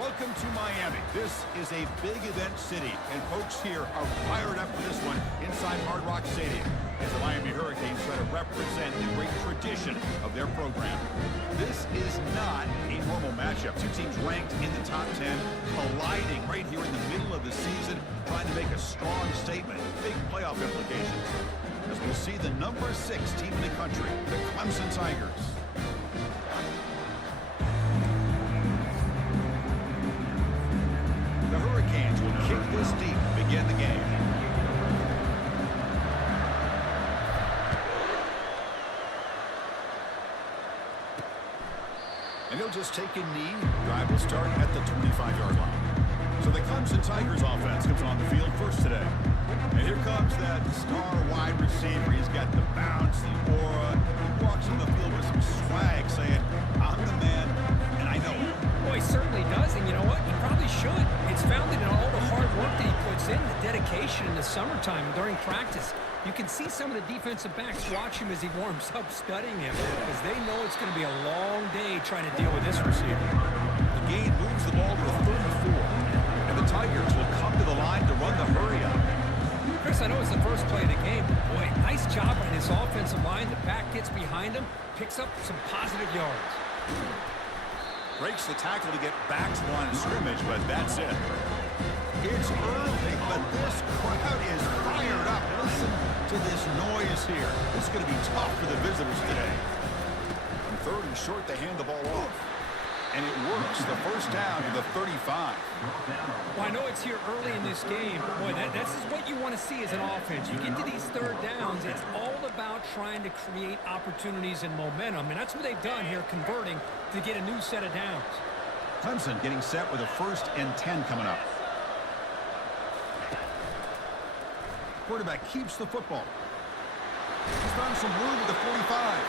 Welcome to Miami. This is a big event city, and folks here are fired up for this one inside Hard Rock Stadium as the Miami Hurricanes try to represent the great tradition of their program. This is not a normal matchup. Two teams ranked in the top 10, colliding right here in the middle of the season, trying to make a strong statement, big playoff implications. As we'll see the number 6 team in the country, the Clemson Tigers. The Hurricanes will kick this deep to begin the game. And he'll just take a knee. Drive will start at the 25-yard line. So the Clemson Tigers offense comes on the field first today. And here comes that star wide receiver. He's got the bounce, the aura. He walks on the field with some swag saying, I'm the man, and I know it. Well, he certainly does, and you know what? He probably should. It's founded in all the hard work that he puts in, the dedication in the summertime during practice. You can see some of the defensive backs watch him as he warms up, studying him, because they know it's going to be a long day trying to deal with this receiver. The gain moves the ball to the 34, and the Tigers will come to the line to run the hurry-up. Chris, I know it's the first play of the game, but boy, nice job on his offensive line. The back gets behind him, picks up some positive yards. Breaks the tackle to get back to the line of scrimmage, but that's it. It's early, but this crowd is fired up. Listen to this noise here. This is going to be tough for the visitors today. On 3rd and short, they hand the ball off. And it works. The first down to the 35. Well, I know it's here early in this game. Boy, this is what you want to see as an offense. You get to these 3rd downs, it's all about trying to create opportunities and momentum. And that's what they've done here, converting to get a new set of downs. Clemson getting set with a 1st and 10 coming up. Quarterback keeps the football. He's found some room with the 45.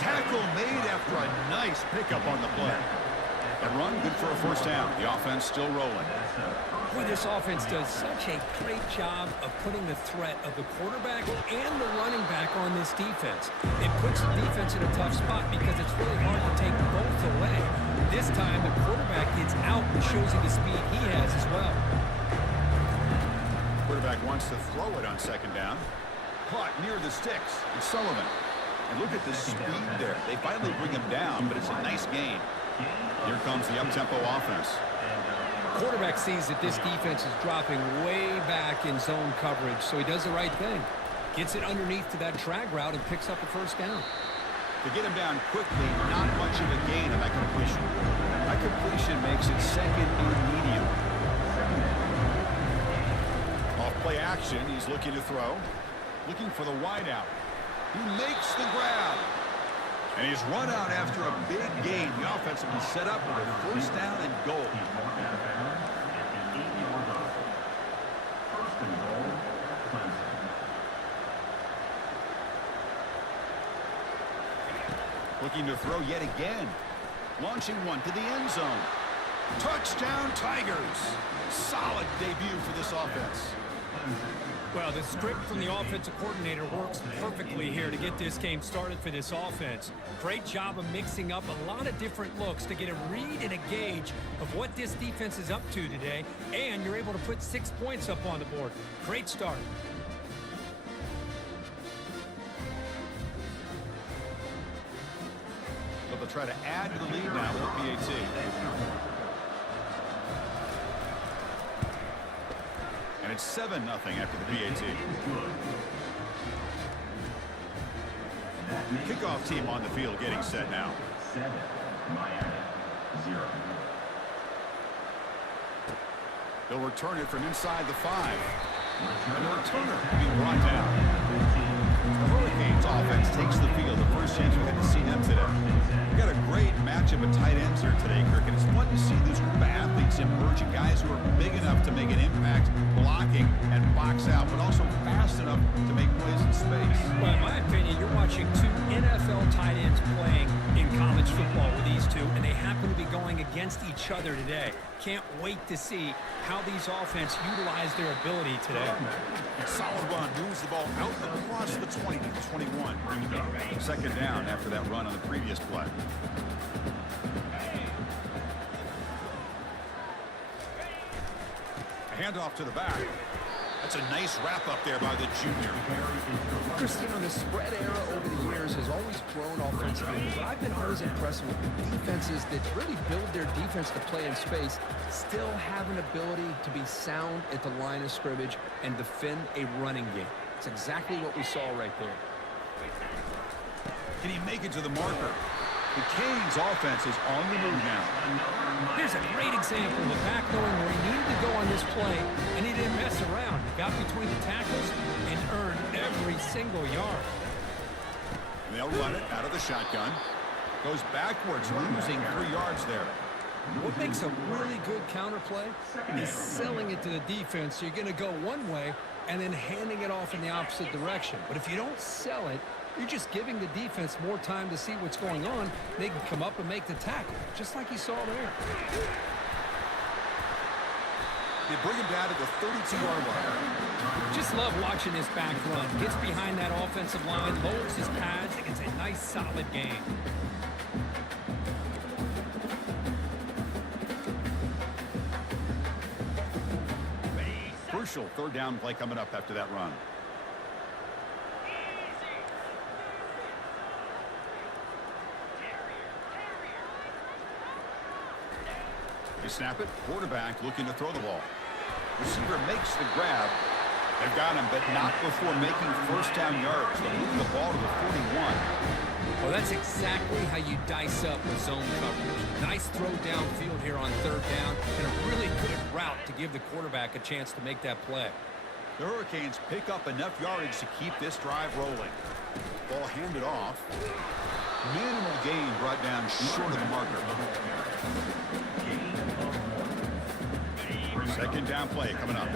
Tackle made after a nice pickup on the play. And run good for a 1st down. The offense still rolling. Boy, this offense does such a great job of putting the threat of the quarterback and the running back on this defense. It puts the defense in a tough spot because it's really hard to take both away. This time, the quarterback gets out and shows you the speed he has as well. Quarterback wants to throw it on 2nd down. Caught near the sticks. It's Sullivan. And look at the speed there. They finally bring him down, but it's a nice gain. Here comes the up-tempo offense. Quarterback sees that this defense is dropping way back in zone coverage, so he does the right thing. Gets it underneath to that drag route and picks up a 1st down. To get him down quickly, not much of a gain on that completion. That completion makes it 2nd and medium. Off play action, he's looking to throw. Looking for the wideout. He makes the grab. And he's run out after a big gain. The offense will be set up with a 1st down and goal. Looking to throw yet again. Launching one to the end zone. Touchdown Tigers. Solid debut for this offense. Well, the script from the offensive coordinator works perfectly here to get this game started for this offense. Great job of mixing up a lot of different looks to get a read and a gauge of what this defense is up to today, and you're able to put 6 points up on the board. Great start. So they'll try to add to the lead now with the PAT. And it's 7-0 after the PAT. Kickoff team on the field getting set now. 7, Miami, 0. They'll return it from inside the 5. And the returner being brought down. The Hurricanes offense takes the field. The first chance we had to see them today. We've got a great matchup of tight ends here today, Kirk, and it's fun to see this group of athletes emerging, guys who are big enough to make an impact blocking and box out, but also fast enough to make plays in space. Well, in my opinion, you're watching 2 NFL tight ends playing in college football with these two, and they happen to be going against each other today. Can't wait to see how these offense utilize their ability today. Solid run, moves the ball out across the 20 to the 21. 2nd down after that run on the previous play. handoff to the back. That's a nice wrap up there by the junior. Cristiano, the spread era over the years has always grown offensively, but I've been always impressed with defenses that really build their defense to play in space, still have an ability to be sound at the line of scrimmage and defend a running game. It's exactly what we saw right there. Can he make it to the marker? The Canes offense is on the move now. Here's a great example of the back knowing where he needed to go on this play, and he didn't mess around. He got between the tackles and earned every single yard. They'll run it out of the shotgun. Goes backwards, losing 3 yards there. What makes a really good counter play is selling it to the defense. So you're going to go one way and then handing it off in the opposite direction. But if you don't sell it, you're just giving the defense more time to see what's going on. They can come up and make the tackle, just like you saw there. They bring him down to the 32-yard line. Just love watching this back run. Gets behind that offensive line, lowers his pads, and gets a nice, solid gain. Crucial third down play coming up after that run. They snap it. Quarterback looking to throw the ball. Receiver makes the grab. They've got him, but not before making first down yards. They move the ball to the 41. Well, that's exactly how you dice up with zone coverage. Nice throw downfield here on third down, and a really good route to give the quarterback a chance to make that play. The Hurricanes pick up enough yardage to keep this drive rolling. Ball handed off. Minimal gain brought down short of the marker. Second down play coming up.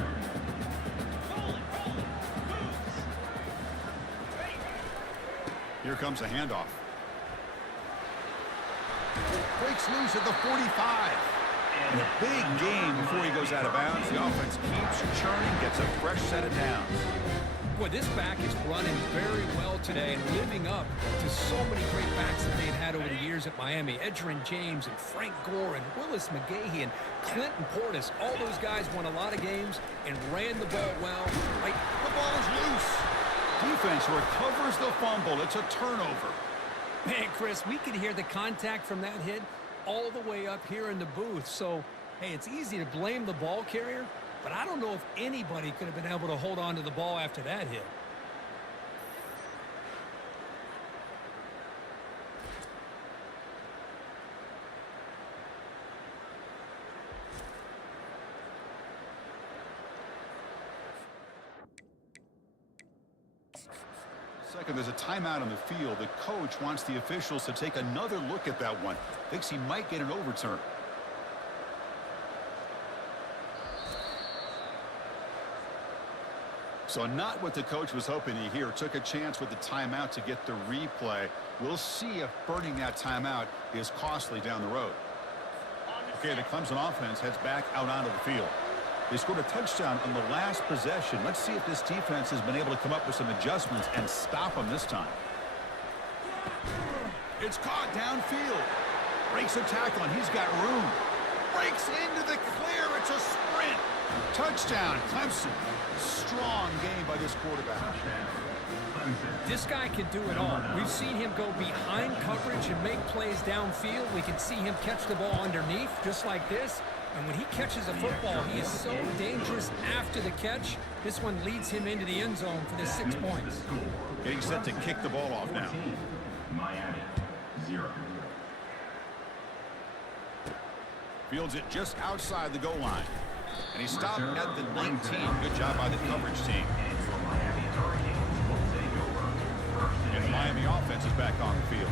Here comes a handoff. Breaks loose at the 45. And a big gain before he goes out of bounds. The offense keeps churning, gets a fresh set of downs. Boy, this back is running very well today and living up to so many great backs that they've had over the years at Miami. Edgerrin James and Frank Gore and Willis McGahee and Clinton Portis. All those guys won a lot of games and ran the ball well. Right, the ball is loose. Defense recovers the fumble. It's a turnover. Man, Chris, we could hear the contact from that hit all the way up here in the booth. So, hey, it's easy to blame the ball carrier, but I don't know if anybody could have been able to hold on to the ball after that hit. Second, there's a timeout on the field. The coach wants the officials to take another look at that one. Thinks he might get an overturn. So not what the coach was hoping to hear. Took a chance with the timeout to get the replay. We'll see if burning that timeout is costly down the road. Okay, the Clemson offense heads back out onto the field. They scored a touchdown on the last possession. Let's see if this defense has been able to come up with some adjustments and stop them this time. It's caught downfield. Breaks a tackle, and he's got room. Breaks into the clear. It's a sprint. Touchdown, Clemson. Strong game by this quarterback. This guy can do it all. We've seen him go behind coverage and make plays downfield. We can see him catch the ball underneath, just like this. And when he catches a football, he is so dangerous after the catch. This one leads him into the end zone for the 6 points. Getting set to kick the ball off now. Miami, 0. Fields it just outside the goal line. And he stopped at the 19. Good job by the coverage team. And the Miami offense is back on the field.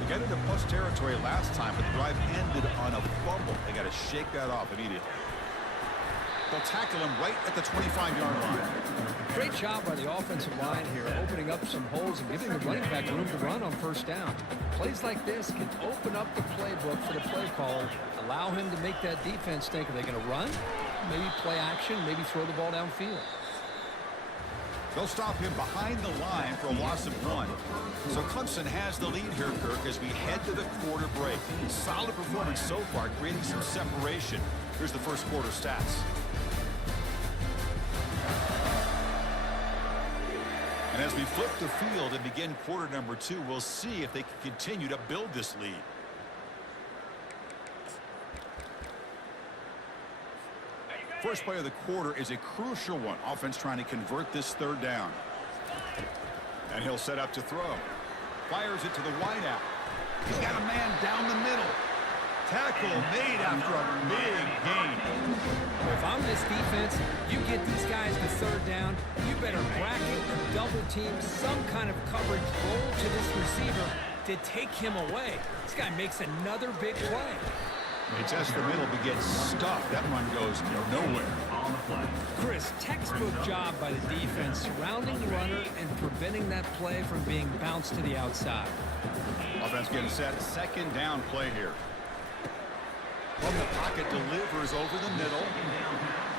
They got into plus territory last time, but the drive ended on a fumble. They got to shake that off immediately. They'll tackle him right at the 25-yard line. Great job by the offensive line here, opening up some holes and giving the running back room to run on first down. Plays like this can open up the playbook for the play caller, allow him to make that defense think, are they going to run? Maybe play action, maybe throw the ball downfield. They'll stop him behind the line for a loss of 1. So Clemson has the lead here, Kirk, as we head to the quarter break. Solid performance so far, creating some separation. Here's the first quarter stats. And as we flip the field and begin quarter number 2, we'll see if they can continue to build this lead. First play of the quarter is a crucial one. Offense trying to convert this third down. And he'll set up to throw. Fires it to the wideout. He's got a man down the middle. Tackle made after a big gain. If I'm this defense, you get these guys to third down, you better bracket or double team some kind of coverage roll to this receiver to take him away. This guy makes another big play. They test the middle but get stuck. That run goes nowhere. Chris, textbook job by the defense surrounding the runner and preventing that play from being bounced to the outside. Offense getting set. Second down play here. From the pocket, delivers over the middle.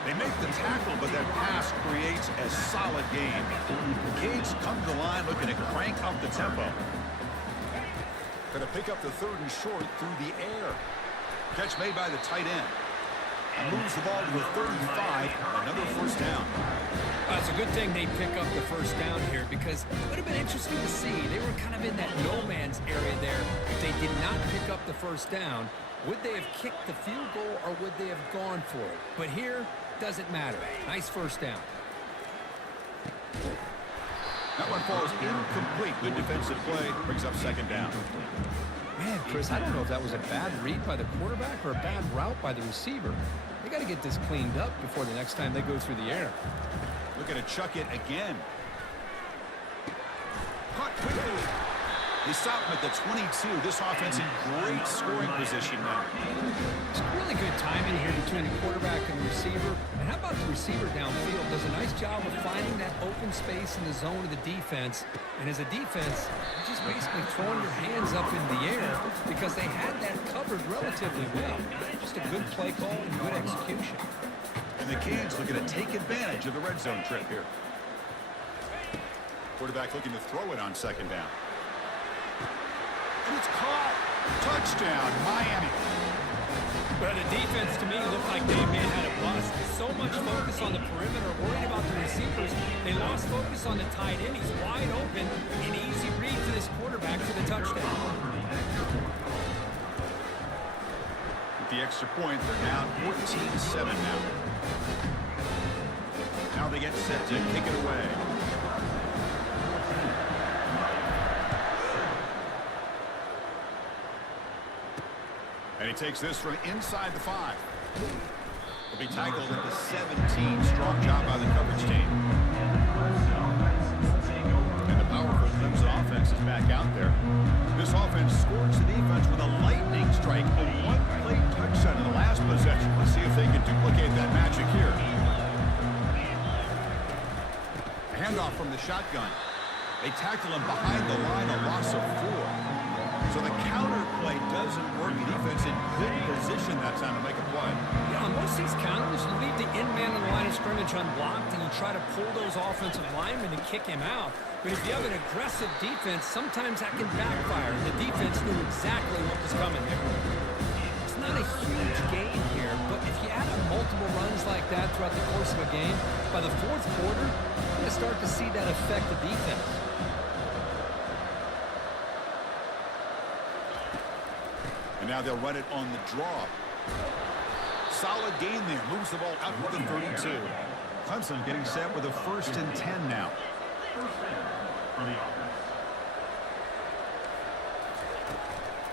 They make the tackle, but that pass creates a solid gain. Canes come to the line looking to crank up the tempo. Going to pick up the third and short through the air. Catch made by the tight end. And moves the ball to the 35. Another first down. It's a good thing they pick up the first down here because it would have been interesting to see. They were kind of in that no man's area there. If they did not pick up the first down, would they have kicked the field goal or would they have gone for it? But here, doesn't matter. Nice first down. That one falls incomplete. Good defensive play. Brings up second down. Man, Chris, I don't know if that was a bad read by the quarterback or a bad route by the receiver. They got to get this cleaned up before the next time they go through the air. Looking to chuck it again. Caught quickly. They stop him at the 22. This offense in great scoring position now. It's really good timing here between the quarterback and the receiver. And how about the receiver downfield? Does a nice job of finding that open space in the zone of the defense. And as a defense, you're just basically throwing your hands up in the air because they had that covered relatively well. Just a good play call and good execution. And the Canes looking to take advantage of the red zone trip here. Quarterback looking to throw it on second down. And it's caught. Touchdown, Miami. But the defense, to me, looked like they may have had a bust. So much focus on the perimeter, worried about the receivers. They lost focus on the tight end. He's wide open. An easy read to this quarterback for the touchdown. With the extra point, they're down 14-7 now. Now they get set to kick it away. And he takes this from inside the 5. He'll be tackled at the 17. Strong job by the coverage team. And the powerful Clemson offense is back out there. This offense scores the defense with a lightning strike. A one-play touchdown in the last possession. Let's see if they can duplicate that magic here. A handoff from the shotgun. They tackle him behind the line, a loss of 4. So the counter play doesn't work. The defense in good position that time to make a play. Yeah, on most of these counters, you leave the in man on the line of scrimmage unblocked and you try to pull those offensive linemen to kick him out. But if you have an aggressive defense, sometimes that can backfire. The defense knew exactly what was coming there. It's not a huge gain here, but if you add up multiple runs like that throughout the course of a game, by the fourth quarter, you're going to start to see that affect the defense. And now they'll run it on the draw. Solid gain there. Moves the ball out to the 32. Clemson getting set with a 1st and 10 now.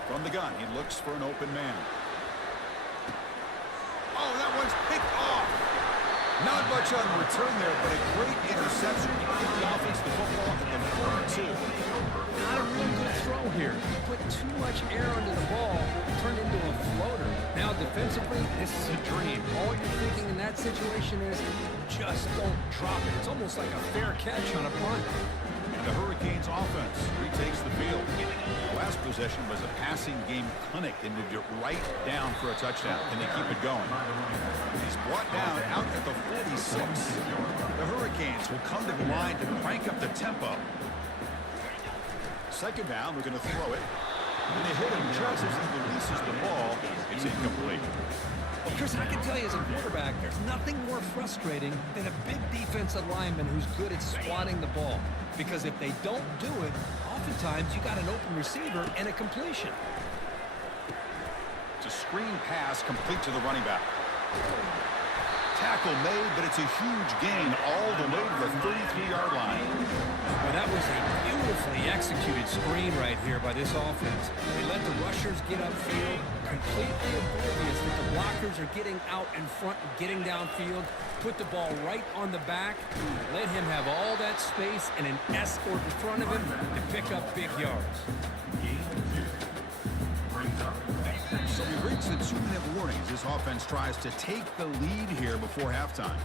From the gun, he looks for an open man. Oh, that one's picked off. Not much on the return there, but a great interception. Get the offense the football at the 42. Not a real good throw here. He put too much air under the ball, turned into a floater. Now defensively, this is a dream. All you're thinking in that situation is just don't drop it. It's almost like a fair catch on a punt. And the Hurricanes offense retakes the field. The last possession was a passing game clinic and moved it right down for a touchdown. Can they keep it going? He's brought down out at the 46. The Hurricanes will come to the line to crank up the tempo. Second down, we're going to throw it. And they hit him just as he releases the ball. It's incomplete. Well, Chris, I can tell you as a quarterback, there's nothing more frustrating than a big defensive lineman who's good at swatting the ball. Because if they don't do it, oftentimes you got an open receiver and a completion. It's a screen pass complete to the running back. Tackle made, but it's a huge gain all the way to the 33-yard line. Well, that was a beautifully executed screen right here by this offense. They let the rushers get upfield, completely oblivious that the blockers are getting out in front and getting downfield, put the ball right on the back, let him have all that space and an escort in front of him to pick up big yards. So we reached the 2-minute warnings. This offense tries to take the lead here before halftime.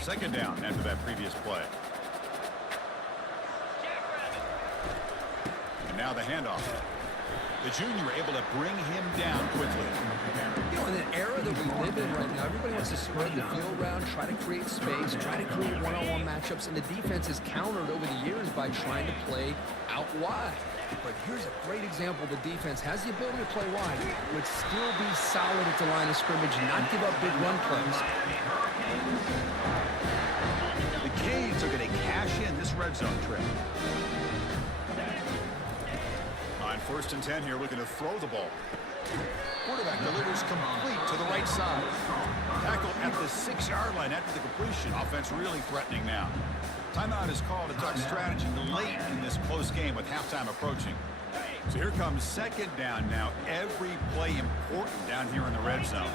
Second down after that previous play. And now the handoff. The junior able to bring him down quickly. You know, in an era that we live in right now, everybody wants to spread the field around, try to create space, try to create one-on-one matchups, and the defense is countered over the years by trying to play out wide. But here's a great example. The defense has the ability to play wide, but still be solid at the line of scrimmage and not give up big run plays. The Canes are going to cash in this red zone trip. On 1st and 10 here, looking to throw the ball. Quarterback delivers complete to the right side. Tackle at the 6-yard line after the completion. Offense really threatening now. Timeout is called to talk strategy late in this close game with halftime approaching. So here comes second down now. Every play important down here in the red zone.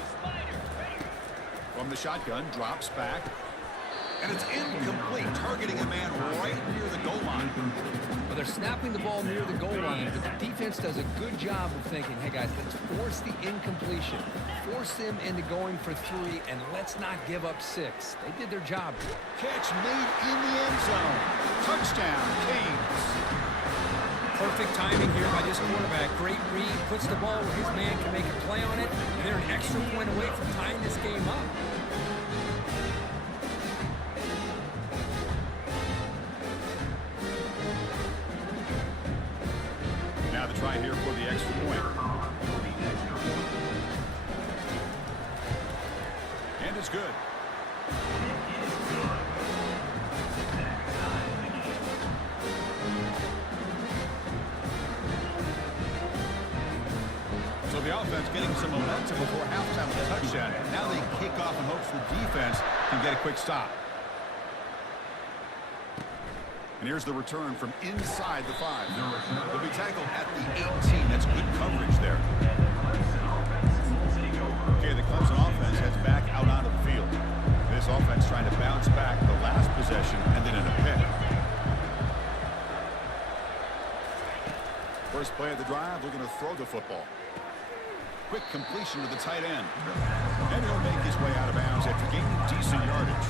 From the shotgun, drops back. And it's incomplete, targeting a man right near the goal line. Well, they're snapping the ball near the goal line, but the defense does a good job of thinking, hey, guys, let's force the incompletion. Force them into going for 3, and let's not give up 6. They did their job. Catch made in the end zone. Touchdown, Canes. Perfect timing here by this quarterback. Great read, puts the ball where his man can make a play on it, and they're an extra point away from tying this game up. Now the try here for the extra point. And it's good. So the offense getting some momentum before halftime with a touchdown. Now they kick off in hopes the defense can get a quick stop. And here's the return from inside the 5. They'll be tackled at the 18. That's good coverage there. Okay, the Clemson offense heads back out onto the field. This offense trying to bounce back the last possession and then in a pick. First play of the drive, looking to throw the football. Quick completion to the tight end. And he'll make his way out of bounds after gaining decent yardage.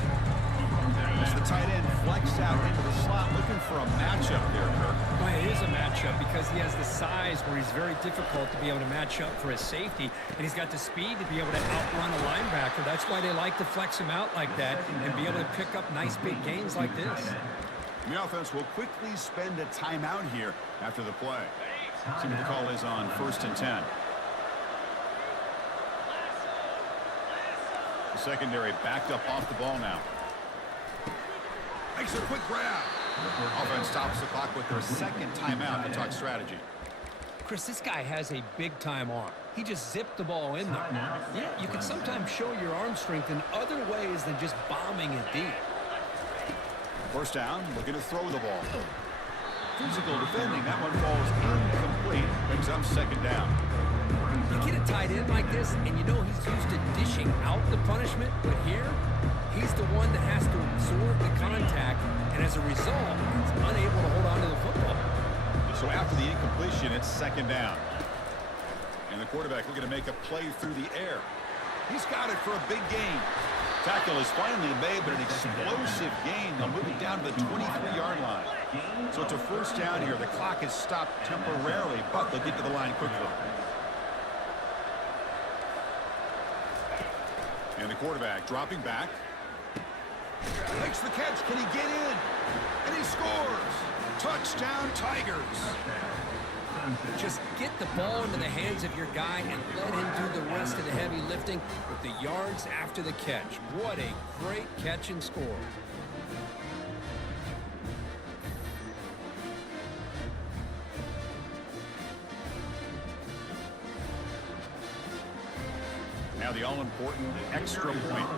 As the tight end flexed out into the slot, looking for a matchup there, Kirk. Well, it is a matchup because he has the size where he's very difficult to be able to match up for his safety, and he's got the speed to be able to outrun a linebacker. That's why they like to flex him out like that and be able to pick up nice big gains like this. And the offense will quickly spend a timeout here after the play. See what the call is on 1st and 10. The secondary backed up off the ball now. Makes a quick grab. Offense stops the clock with their second timeout to talk strategy. Chris, this guy has a big-time arm. He just zipped the ball in there. Yeah, you can sometimes show your arm strength in other ways than just bombing it deep. First down, looking to throw the ball. Physical defending. That one falls incomplete. Brings up second down. You get a tight end like this, and you know he's used to dishing out the punishment, but here, he's the one that has to absorb the contact, and as a result, he's unable to hold on to the football. So after the incompletion, it's second down. And the quarterback looking to make a play through the air. He's got it for a big gain. Tackle is finally made, but an explosive gain. They'll move it down to the 23-yard line. So it's a first down here. The clock is stopped temporarily, but they'll get to the line quickly. And the quarterback dropping back. Makes the catch. Can he get in? And he scores. Touchdown, Tigers. Just get the ball into the hands of your guy and let him do the rest of the heavy lifting with the yards after the catch. What a great catch and score. Now the all-important extra point.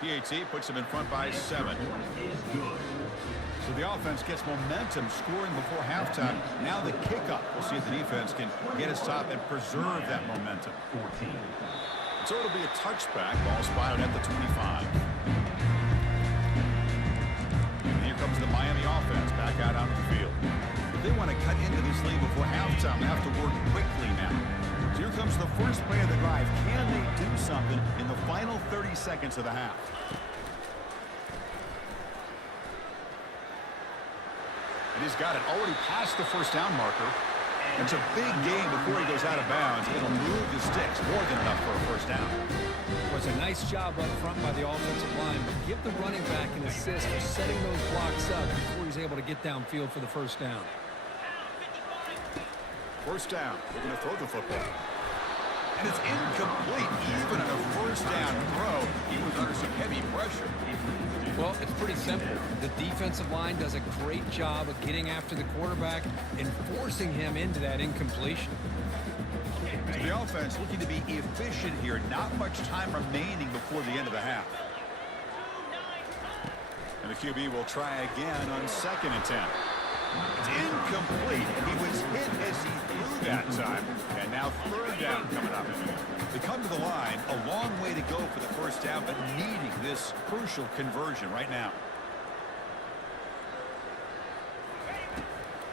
PAT puts them in front by 7. So the offense gets momentum scoring before halftime. Now the kickoff. We'll see if the defense can get a stop and preserve that momentum. So it'll be a touchback. Ball spotted at the 25. And here comes the Miami offense back out onto the field. If they want to cut into this lead before halftime, they have to work quickly now. So here comes the first play of the drive. Can they do something in the final 30 seconds of the half? And he's got it already past the first down marker. It's a big gain before he goes out of bounds. It'll move the sticks more than enough for a first down. It was a nice job up front by the offensive line, but give the running back an assist for setting those blocks up before he's able to get downfield for the first down. First down. They're going to throw the football. And it's incomplete. Even on a first down throw, he was under some heavy pressure. Well, it's pretty simple. The defensive line does a great job of getting after the quarterback and forcing him into that incompletion. So the offense looking to be efficient here. Not much time remaining before the end of the half. And the QB will try again on 2nd and 10. It's incomplete. He was hit as he threw that time. And now 3rd down coming up. They come to the line, a long way to go for the first down, but needing this crucial conversion right now.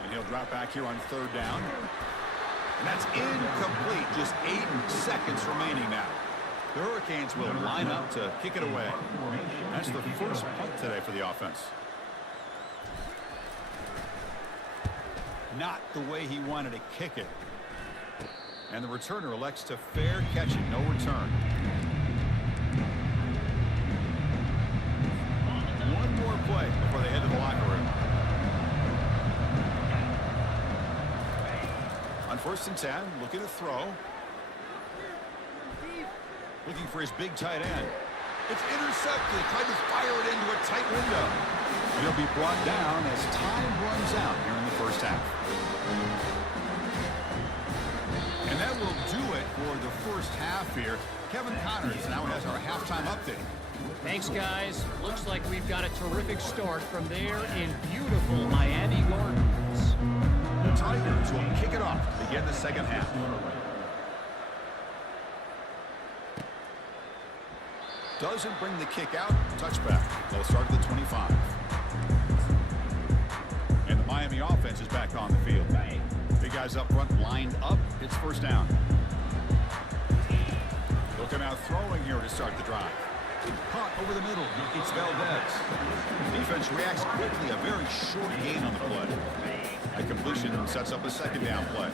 And he'll drop back here on 3rd down. And that's incomplete. Just 8 seconds remaining now. The Hurricanes will line up to kick it away. That's the first punt today for the offense. Not the way he wanted to kick it. And the returner elects to fair catch it. No return. One more play before they head to the locker room. On 1st and 10, looking to throw. Looking for his big tight end. It's intercepted. Tried to fire it into a tight window. And he'll be brought down as time runs out here in the first half. And that will do it for the first half here. Kevin Connors now has our halftime update. Thanks, guys. Looks like we've got a terrific start from there in beautiful Miami Gardens. The Tigers will kick it off to begin the second half. Doesn't bring the kick out. Touchback. They'll start at the 25. And the Miami offense is back on the field. Big guys up front lined up. It's first down. They'll come out throwing here to start the drive. Caught over the middle. It's Valdez. Defense reacts quickly. A very short gain on the play. A completion sets up a 2nd down play.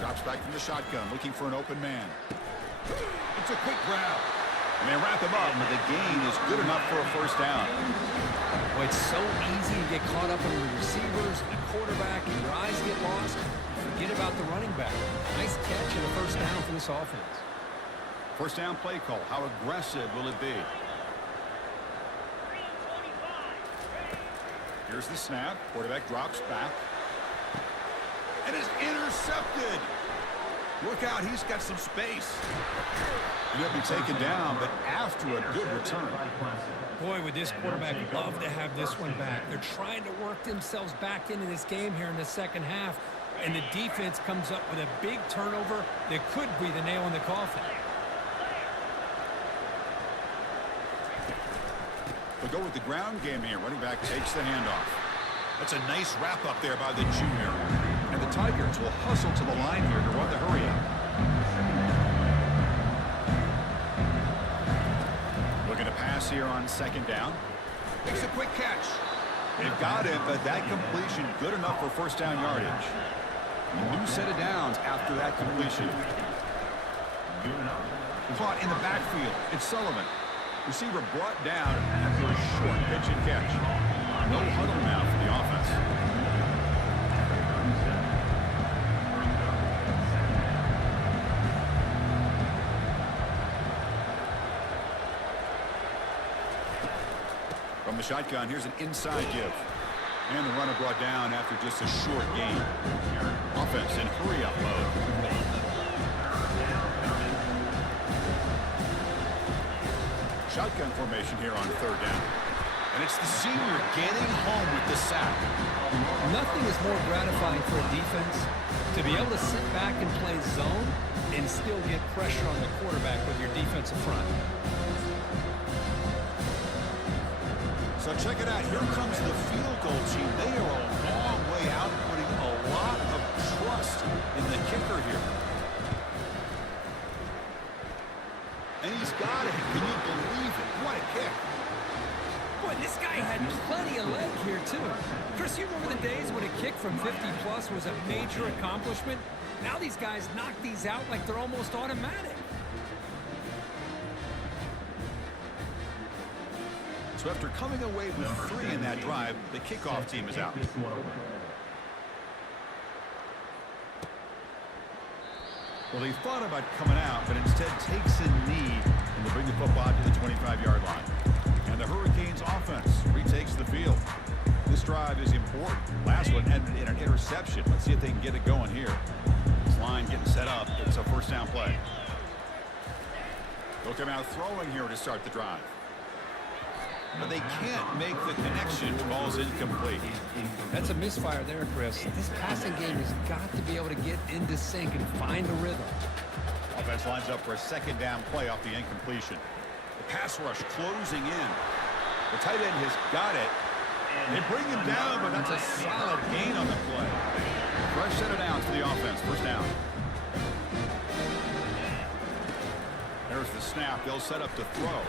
Drops back from the shotgun, looking for an open man. It's a quick grab. And they wrap him up, but the gain is good enough for a first down. Well, it's so easy to get caught up on the receivers and the quarterback, and your eyes get lost. Forget about the running back. Nice catch and a first down for this offense. First down play call. How aggressive will it be? Here's the snap. Quarterback drops back. And is intercepted. Look out, he's got some space. And he'll be taken down, but after a good return. Boy, would this quarterback love to have this one back. They're trying to work themselves back into this game here in the second half. And the defense comes up with a big turnover that could be the nail in the coffin. We'll go with the ground game here. Running back takes the handoff. That's a nice wrap up there by the junior. And the Tigers will hustle to the line here to run the hurry up. Looking to pass here on 2nd down. Makes a quick catch. They've got it, but that completion good enough for first down yardage. A new set of downs after that completion. Caught in the backfield. It's Sullivan. Receiver brought down after a short pitch and catch. No huddle now for the offense. From the shotgun, here's an inside give. And the runner brought down after just a short gain. Offense in hurry-up mode. Shotgun formation here on third down. And it's the senior getting home with the sack. Nothing is more gratifying for a defense to be able to sit back and play zone and still get pressure on the quarterback with your defensive front. So check it out. Here comes the field goal team. They are a long way out, putting a lot of trust in the kicker here. And he's got it. Can you believe it? What a kick. Boy, this guy had plenty of leg here, too. Chris, you remember the days when a kick from 50-plus was a major accomplishment? Now these guys knock these out like they're almost automatic. So after coming away with 3 in that drive, the kickoff team is out. Well, he thought about coming out, but instead takes a knee and will bring the football to the 25-yard line. And the Hurricanes offense retakes the field. This drive is important. Last one ended in an interception. Let's see if they can get it going here. This line getting set up. It's a first down play. They'll come out throwing here to start the drive. But they can't make the connection. Ball's incomplete. That's a misfire there, Chris. This passing game has got to be able to get into sync and find a rhythm. Offense lines up for a second down play off the incompletion. The pass rush closing in. The tight end has got it. They bring him down, but that's a solid gain on the play. Fresh set of downs for the offense. First down. There's the snap. They'll set up to throw.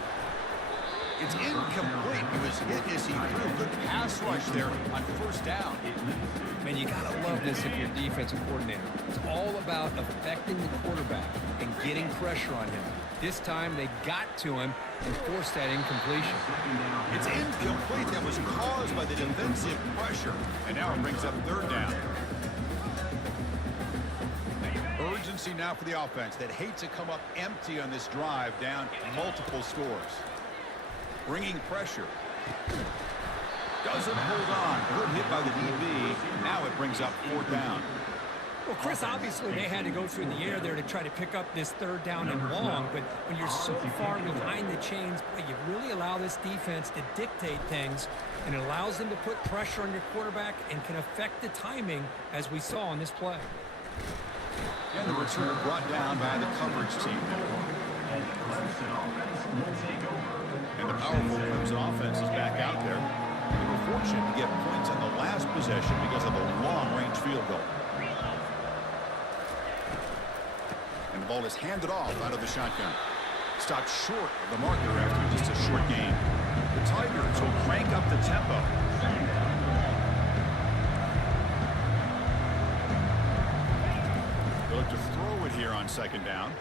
It's incomplete. He was hit as he threw. Good pass rush there on first down. Man, you got to love this if you're a defensive coordinator. It's all about affecting the quarterback and getting pressure on him. This time, they got to him and forced that incompletion. It's incomplete. That was caused by the defensive pressure. And now it brings up third down. Urgency now for the offense that hates to come up empty on this drive, down multiple scores. Bringing pressure. Doesn't hold on. Good hit by the DB. Now it brings up fourth down. Well, Chris, obviously they had to go through the air there to try to pick up this third down and long, but when you're so far behind the chains, boy, you really allow this defense to dictate things, and it allows them to put pressure on your quarterback and can affect the timing, as we saw on this play. And the return brought down by the coverage team. And the powerful Clemson offense is back out there. They were fortunate to get points on the last possession because of a long-range field goal. And the ball is handed off out of the shotgun. Stopped short of the marker after just a short gain. The Tigers will crank up the tempo. They look to throw it here on second down.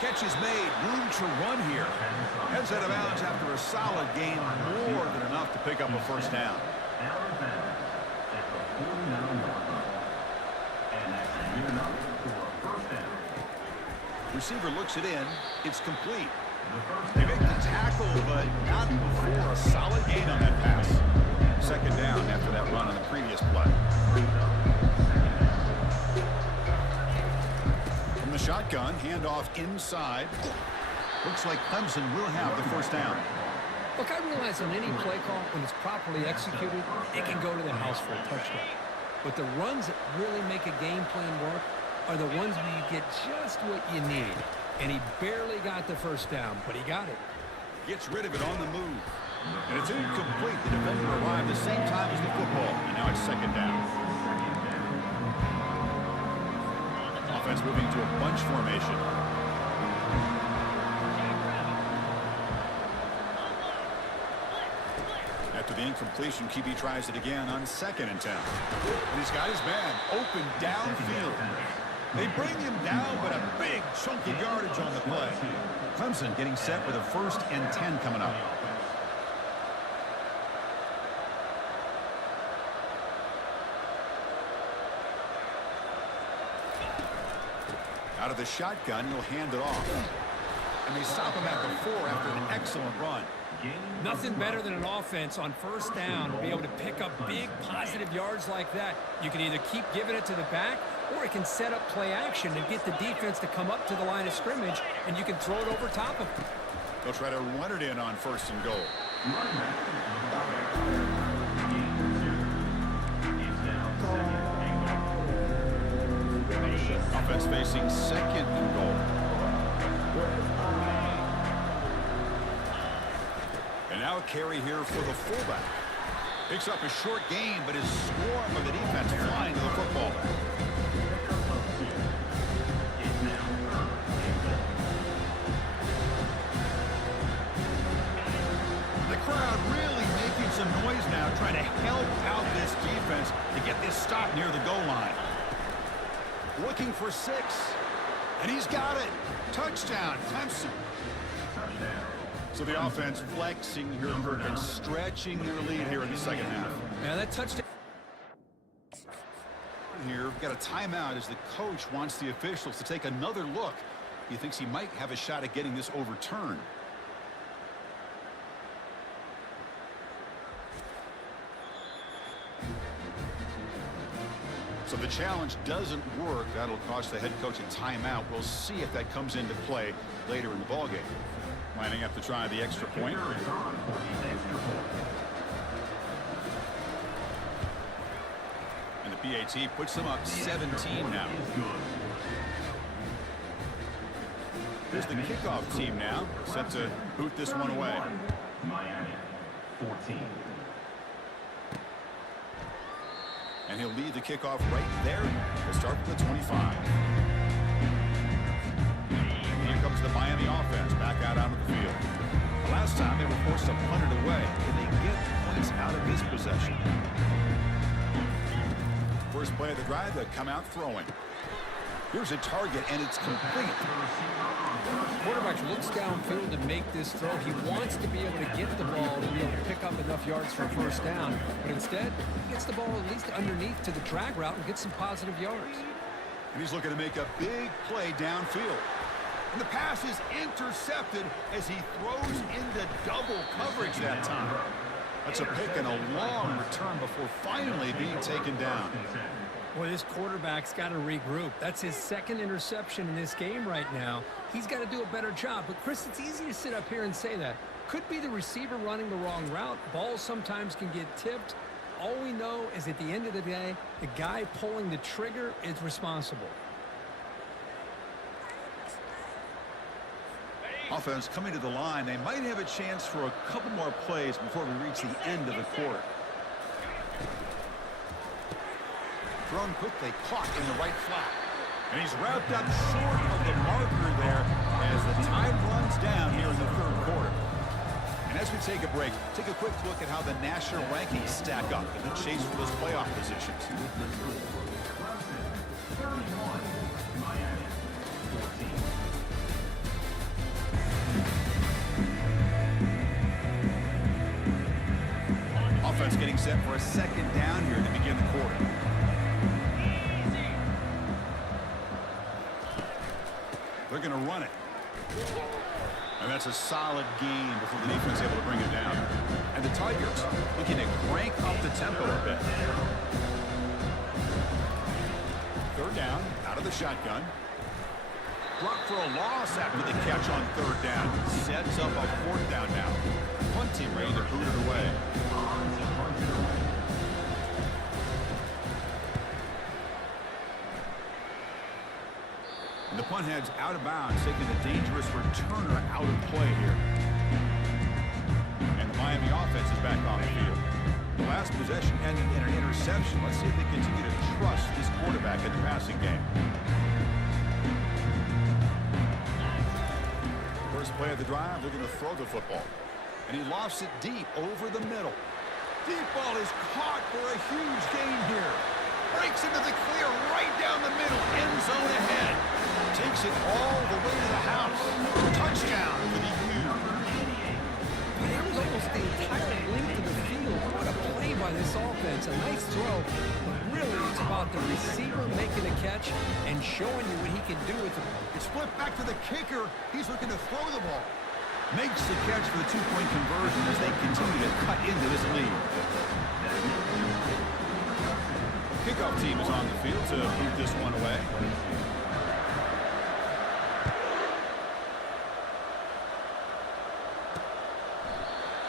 Catch is made. Room to run here. Heads out of bounds after a solid gain. More than enough to pick up a first down. Receiver looks it in. It's complete. They make the tackle, but not before a solid gain on that pass. Second down after that run on the previous play. From the shotgun, handoff inside. Looks like Clemson will have the first down. Look, I realize on any play call, when it's properly executed, it can go to the house for a touchdown. But the runs that really make a game plan work are the ones where you get just what you need. And he barely got the first down, but he got it. Gets rid of it on the move. And it's incomplete. The defender arrived the same time as the football. And now it's second down. Offense moving to a bunch formation. After the incompletion, QB tries it again on second and 10. And he's got his man open downfield. They bring him down, but a big chunky yardage on the play. Clemson getting set with a 1st and 10 coming up. Out of the shotgun, he'll hand it off. And they stop him at the 4 after an excellent run. Nothing better than an offense on first down to be able to pick up big positive yards like that. You can either keep giving it to the back, or it can set up play action and get the defense to come up to the line of scrimmage, and you can throw it over top of them. They'll try to run it in on 1st and goal. Offense facing 2nd and goal. And now a carry here for the fullback. Picks up a short gain, but his swarm of the defense flying to the football. The crowd really making some noise now, trying to help out this defense to get this stop near the goal line. Looking for 6. And he's got it. Touchdown, Clemson. So the offense flexing here and stretching their lead here in the second half. Yeah, that touchdown. Here, got a timeout as the coach wants the officials to take another look. He thinks he might have a shot at getting this overturned. So the challenge doesn't work. That'll cost the head coach a timeout. We'll see if that comes into play later in the ballgame. Lining up to try the extra point. And the PAT puts them up 17 now. Here's the kickoff team now, set to boot this one away. Miami, 14. And he'll lead the kickoff right there. We'll start with the 25. Here comes the Miami offense back out onto the field. The last time they were forced to punt it away. Can they get points out of this possession? First play of the drive, they come out throwing. Here's a target, and it's complete. Quarterback looks downfield to make this throw. He wants to be able to get the ball to be able to pick up enough yards for a first down. But instead, he gets the ball at least underneath to the drag route and gets some positive yards. And he's looking to make a big play downfield. And the pass is intercepted as he throws into double coverage that time. That's a pick and a long return before finally being taken down. Boy, this quarterback's got to regroup. That's his 2nd interception in this game right now. He's got to do a better job. But, Chris, it's easy to sit up here and say that. Could be the receiver running the wrong route. Balls sometimes can get tipped. All we know is at the end of the day, the guy pulling the trigger is responsible. Offense coming to the line. They might have a chance for a couple more plays before we reach the end of the quarter. Thrown quickly, caught in the right flat. And he's wrapped up short of the marker there as the time runs down here in the 3rd quarter. And as we take a break, take a quick look at how the national rankings stack up in the chase for those playoff positions. Offense getting set for a 2nd down here to begin the quarter. They're going to run it. And that's a solid gain before the defense is able to bring it down. And the Tigers looking to crank up the tempo a bit. 3rd down, out of the shotgun. Blocked for a loss after the catch on 3rd down. Sets up a 4th down now. Punt team ready to boot it away. And the punt heads out of bounds, taking the dangerous returner out of play here. And the Miami offense is back on the field. The last possession ended in an interception. Let's see if they continue to trust this quarterback in the passing game. First play of the drive, they're going to throw the football. And he lofts it deep over the middle. Deep ball is caught for a huge gain here. Breaks into the clear right down the middle. End zone ahead. Takes it all the way to the house. Touchdown for the U. That was almost the entire length of the field. What a play by this offense. A nice throw, but really it's about the receiver making a catch and showing you what he can do with it. It's flipped back to the kicker. He's looking to throw the ball. Makes the catch for the two-point conversion as they continue to cut into this lead. Kickoff team is on the field to move this one away.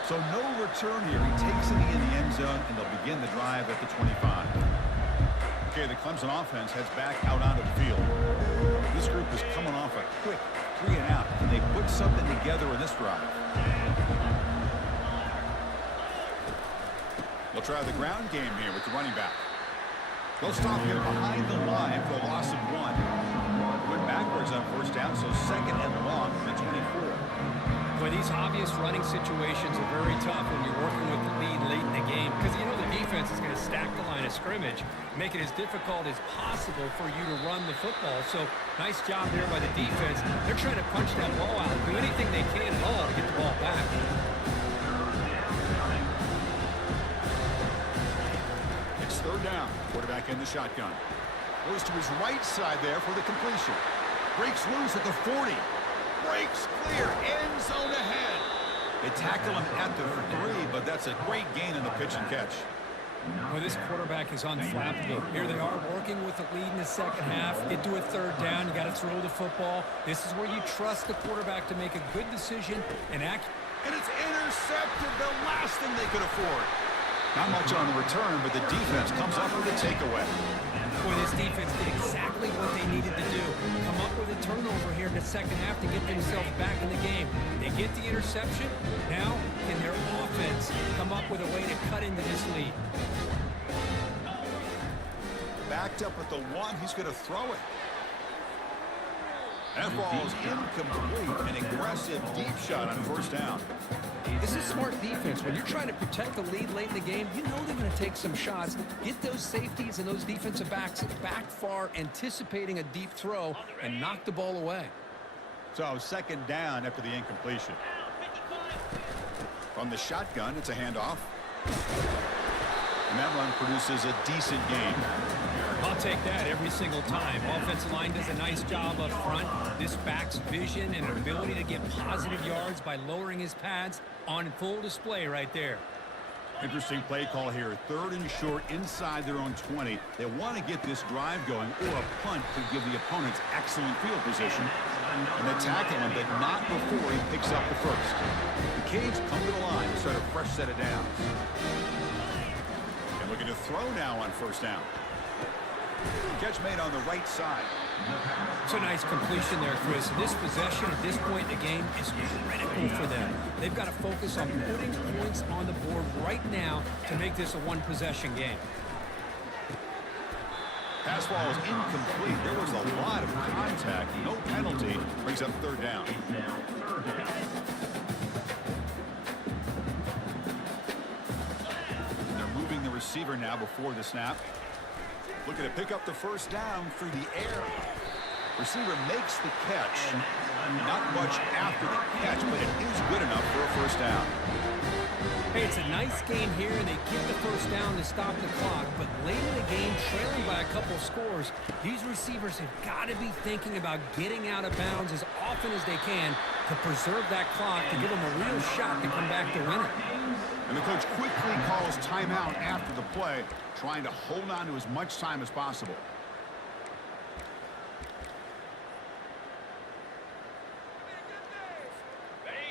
So no return here. He takes it in the end zone, and they'll begin the drive at the 25. Okay, the Clemson offense heads back out onto the field. This group is coming off a quick 3-and-out. Can they put something together in this drive? They'll try the ground game here with the running back. They'll stop here behind the line for a loss of 1. Went backwards on first down, so second and long from the 24. Boy, these obvious running situations are very tough when you're working with the lead late in the game because you know the defense is going to stack the line of scrimmage, make it as difficult as possible for you to run the football. So nice job there by the defense. They're trying to punch that ball out, do anything they can at all to get the ball back. It's third down. Quarterback in the shotgun. Goes to his right side there for the completion. Breaks loose at the 40. Breaks clear. End zone ahead. They tackle him at the 3, but that's a great gain in the pitch and catch. Well, this quarterback is unflappable. Here they are working with the lead in the second half. Get to a third down. You got to throw the football. This is where you trust the quarterback to make a good decision and act. And it's intercepted. The last thing they could afford. Not much on the return, but the defense comes up with a takeaway. Boy, this defense did exactly what they needed to do. Come up with a turnover here in the second half to get themselves back in the game. They get the interception. Now, can their offense come up with a way to cut into this lead? Backed up at the 1. He's going to throw it. That ball is incomplete. An aggressive deep shot on first down. This is smart defense. When you're trying to protect the lead late in the game, you know they're going to take some shots. Get those safeties and those defensive backs back far, anticipating a deep throw, and knock the ball away. So second down after the incompletion. From the shotgun, it's a handoff. And that run produces a decent gain. I'll take that every single time. Offensive line does a nice job up front. This back's vision and ability to get positive yards by lowering his pads on full display right there. Interesting play call here. Third and short inside their own 20. They want to get this drive going, or a punt could give the opponents excellent field position. And they tackle him, but not before he picks up the first. The Canes come to the line to start a fresh set of downs. And looking to throw now on first down. Catch made on the right side. It's a nice completion there, Chris. This possession at this point in the game is critical for them. They've got to focus on putting points on the board right now to make this a one-possession game. Pass ball is incomplete. There was a lot of contact. No penalty. Brings up third down. They're moving the receiver now before the snap. Looking to pick up the first down through the air. Receiver makes the catch. Not much after the catch, but it is good enough for a first down. Hey, it's a nice game here, and they get the first down to stop the clock. But late in the game, trailing by a couple scores, these receivers have got to be thinking about getting out of bounds as often as they can to preserve that clock, to give them a real shot to come back to win it. And the coach quickly calls timeout after the play, trying to hold on to as much time as possible.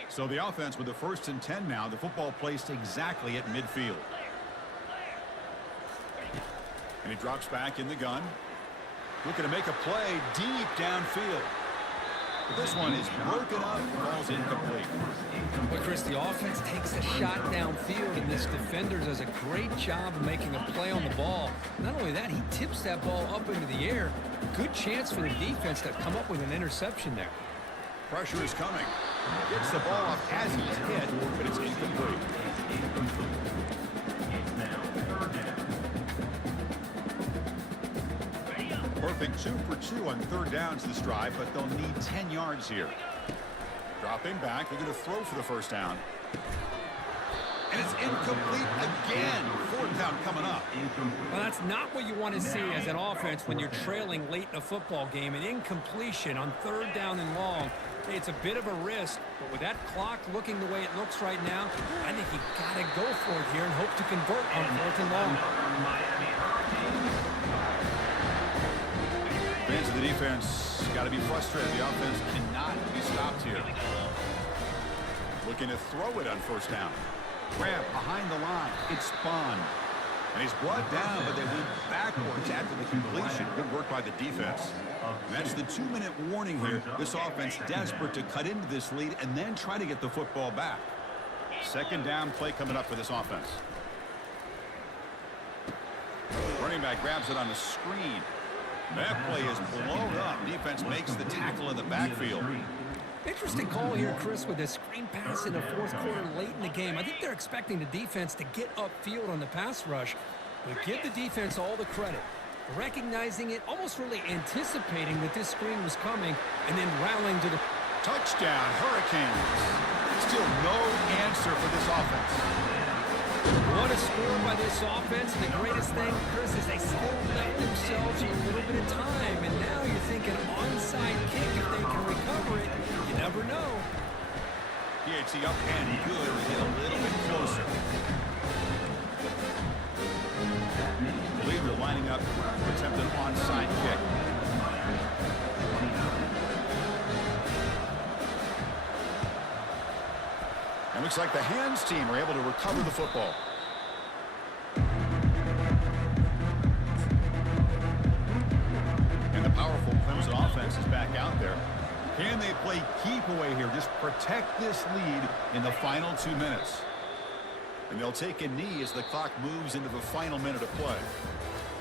So the offense with the 1st and 10 now, the football placed exactly at midfield. And he drops back in the gun. Looking to make a play deep downfield. But this one is broken up, ball's incomplete. But Chris, the offense takes a shot downfield, and this defender does a great job of making a play on the ball. Not only that, he tips that ball up into the air. Good chance for the defense to come up with an interception there. Pressure is coming. Gets the ball up as he's hit, but it's incomplete. Perfect 2 for 2 on third downs this drive, but they'll need 10 yards here. Dropping back, they're going to throw for the first down. And it's incomplete again. Fourth down coming up. Well, that's not what you want to see as an offense when you're trailing late in a football game. An incompletion on third down and long. Hey, it's a bit of a risk, but with that clock looking the way it looks right now, I think you got to go for it here and hope to convert on fourth and long. Fans of the defense got to be frustrated. The offense cannot be stopped here. Looking to throw it on first down. Grab behind the line. It's spun. And he's brought down, but they went backwards after the completion. Good work by the defense. And that's the 2-minute warning here. This offense desperate to cut into this lead and then try to get the football back. Second down play coming up for this offense. Running back grabs it on the screen. That play is blown up. Defense makes the tackle in the backfield. Interesting call here, Chris, with a screen pass in the fourth quarter late in the game. I think they're expecting the defense to get upfield on the pass rush, but give the defense all the credit. Recognizing it, almost really anticipating that this screen was coming, and then rallying to the touchdown, Hurricanes. Still no answer for this offense. What a score by this offense. The greatest thing, Chris, is they still left themselves a little bit of time. And now you're thinking onside kick if they can recover it. You never know. PHC up and good to get a little bit closer. I believe they're lining up to attempt an onside kick. And looks like the hands team are able to recover the football. And the powerful Clemson offense is back out there. Can they play keep away here? Just protect this lead in the final 2 minutes. And they'll take a knee as the clock moves into the final minute of play.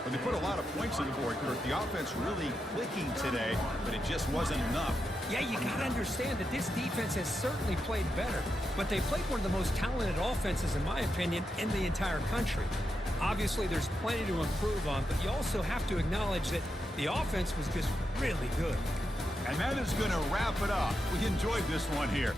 But they put a lot of points on the board, Kurt. The offense really clicking today, but it just wasn't enough. Yeah, you got to understand that this defense has certainly played better, but they played one of the most talented offenses, in my opinion, in the entire country. Obviously, there's plenty to improve on, but you also have to acknowledge that the offense was just really good. And that is going to wrap it up. We enjoyed this one here.